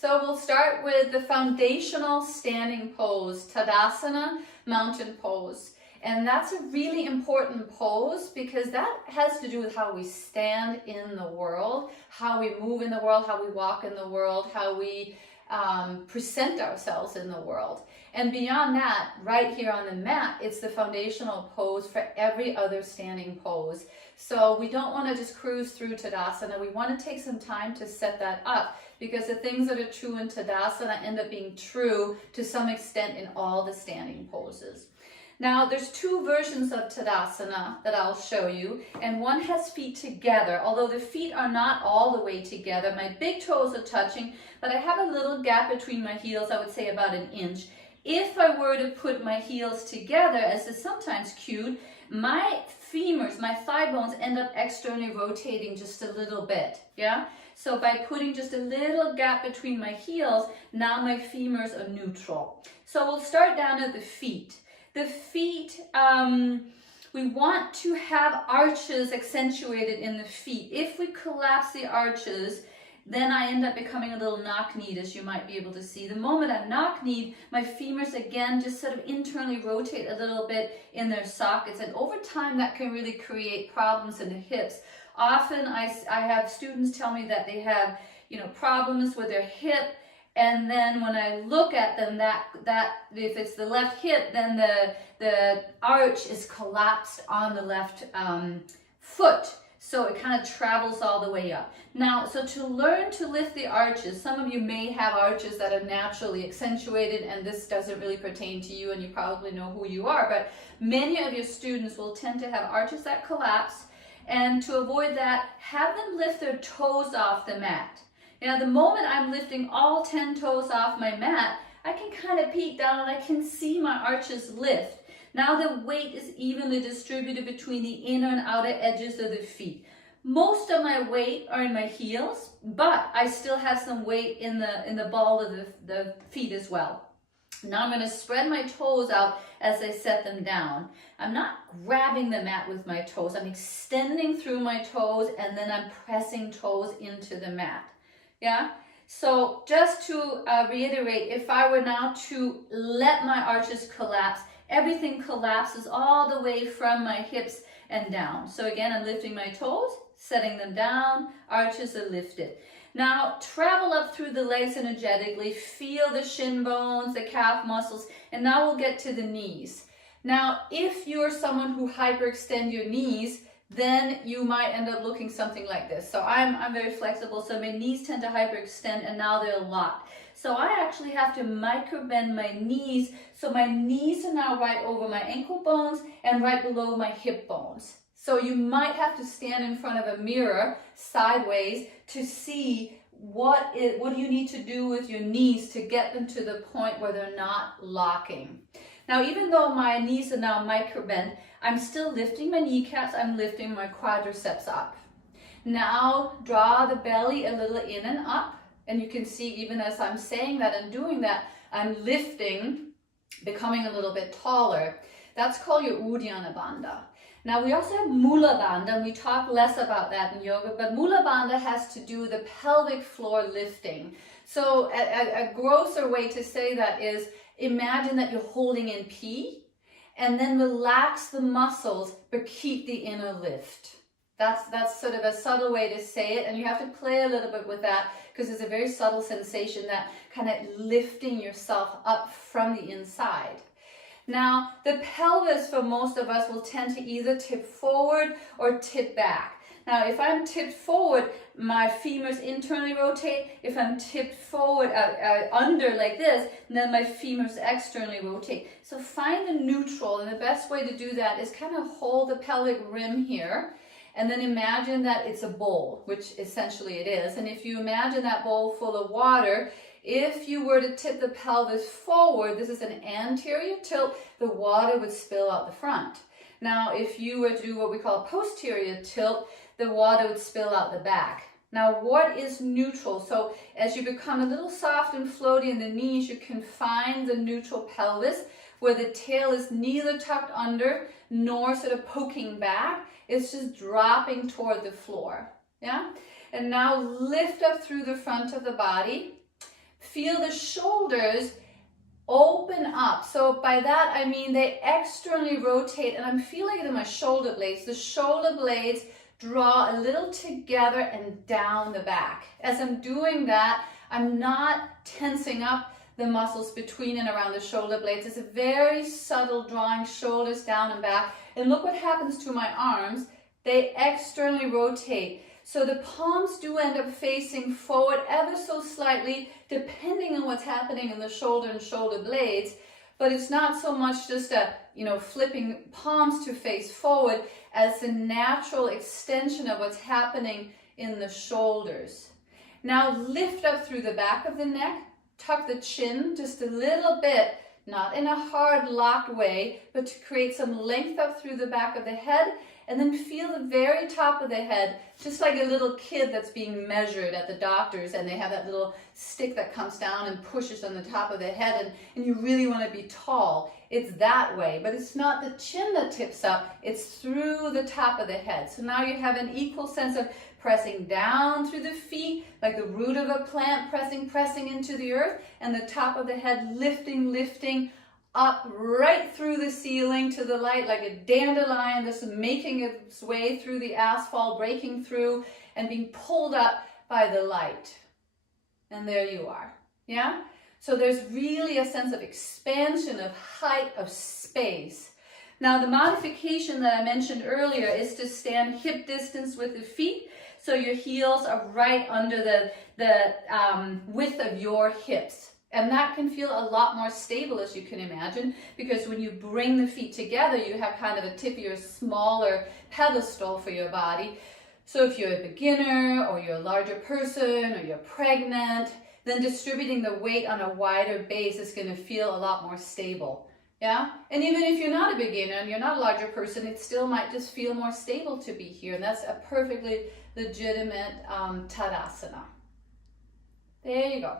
So we'll start with the foundational standing pose, Tadasana, mountain pose. And that's a really important pose because that has to do with how we stand in the world, how we move in the world, how we walk in the world, how we present ourselves in the world. And beyond that, right here on the mat, it's the foundational pose for every other standing pose. So we don't want to just cruise through Tadasana. We want to take some time to set that up because the things that are true in Tadasana end up being true to some extent in all the standing poses. Now, there's two versions of Tadasana that I'll show you, and one has feet together, although the feet are not all the way together. My big toes are touching, but I have a little gap between my heels, I would say about an inch. If I were to put my heels together, as is sometimes cued, my femurs, my thigh bones end up externally rotating just a little bit, yeah? So by putting just a little gap between my heels, now my femurs are neutral. So we'll start down at the feet. The feet, we want to have arches accentuated in the feet. If we collapse the arches, then I end up becoming a little knock-kneed, as you might be able to see. The moment I'm knock-kneed, my femurs again just sort of internally rotate a little bit in their sockets, and over time that can really create problems in the hips. Often I have students tell me that they have, problems with their hip. And then when I look at them, that if it's the left hip, then the arch is collapsed on the left foot. So it kind of travels all the way up. Now, so to learn to lift the arches, some of you may have arches that are naturally accentuated, and this doesn't really pertain to you, and you probably know who you are, but many of your students will tend to have arches that collapse, and to avoid that, have them lift their toes off the mat. Now, the moment I'm lifting all 10 toes off my mat, I can kind of peek down and I can see my arches lift. Now the weight is evenly distributed between the inner and outer edges of the feet. Most of my weight are in my heels, but I still have some weight in the ball of the feet as well. Now I'm going to spread my toes out as I set them down. I'm not grabbing the mat with my toes. I'm extending through my toes and then I'm pressing toes into the mat. Yeah, so just to reiterate, if I were now to let my arches collapse, everything collapses all the way from my hips and down. So again, I'm lifting my toes, setting them down, arches are lifted. Now travel up through the legs energetically, feel the shin bones, the calf muscles, and now we'll get to the knees. Now, if you're someone who hyperextend your knees, then you might end up looking something like this. So I'm very flexible, so my knees tend to hyperextend and now they're locked. So I actually have to micro bend my knees, so my knees are now right over my ankle bones and right below my hip bones. So you might have to stand in front of a mirror sideways to see what do you need to do with your knees to get them to the point where they're not locking. Now, even though my knees are now micro bent, I'm still lifting my kneecaps, I'm lifting my quadriceps up. Now, draw the belly a little in and up, and you can see even as I'm saying that and doing that, I'm lifting, becoming a little bit taller. That's called your Uddiyana Bandha. Now, we also have Mula Bandha, and we talk less about that in yoga, but Mula Bandha has to do with the pelvic floor lifting. So a grosser way to say that is, imagine that you're holding in P, and then relax the muscles, but keep the inner lift. That's sort of a subtle way to say it, and you have to play a little bit with that because it's a very subtle sensation, that kind of lifting yourself up from the inside. Now, the pelvis for most of us will tend to either tip forward or tip back. Now, if I'm tipped forward, my femurs internally rotate. If I'm tipped forward, under like this, then my femurs externally rotate. So find the neutral, and the best way to do that is kind of hold the pelvic rim here, and then imagine that it's a bowl, which essentially it is. And if you imagine that bowl full of water, if you were to tip the pelvis forward, this is an anterior tilt, the water would spill out the front. Now, if you were to do what we call a posterior tilt, the water would spill out the back. Now, what is neutral? So as you become a little soft and floaty in the knees, you can find the neutral pelvis where the tail is neither tucked under nor sort of poking back. It's just dropping toward the floor. Yeah? And now lift up through the front of the body. feel the shoulders open up. So by that I mean they externally rotate, and I'm feeling it in my shoulder blades. The shoulder blades draw a little together and down the back. As I'm doing that, I'm not tensing up the muscles between and around the shoulder blades. It's a very subtle drawing shoulders down and back. And look what happens to my arms. They externally rotate. So the palms do end up facing forward ever so slightly, depending on what's happening in the shoulder and shoulder blades. But it's not so much just a, flipping palms to face forward as the natural extension of what's happening in the shoulders. Now lift up through the back of the neck, tuck the chin just a little bit, not in a hard locked way, but to create some length up through the back of the head. And then feel the very top of the head, just like a little kid that's being measured at the doctor's, and they have that little stick that comes down and pushes on the top of the head, and you really want to be tall. It's that way, but it's not the chin that tips up, it's through the top of the head. So now you have an equal sense of pressing down through the feet, like the root of a plant, pressing into the earth, and the top of the head lifting up right through the ceiling to the light, like a dandelion that's making its way through the asphalt, breaking through and being pulled up by the light. And there you are. Yeah? So there's really a sense of expansion, of height, of space. Now the modification that I mentioned earlier is to stand hip distance with the feet, so your heels are right under the width of your hips. And that can feel a lot more stable, as you can imagine, because when you bring the feet together, you have kind of a tippier, smaller pedestal for your body. So if you're a beginner, or you're a larger person, or you're pregnant, then distributing the weight on a wider base is going to feel a lot more stable. Yeah? And even if you're not a beginner and you're not a larger person, it still might just feel more stable to be here. And that's a perfectly legitimate Tadasana. There you go.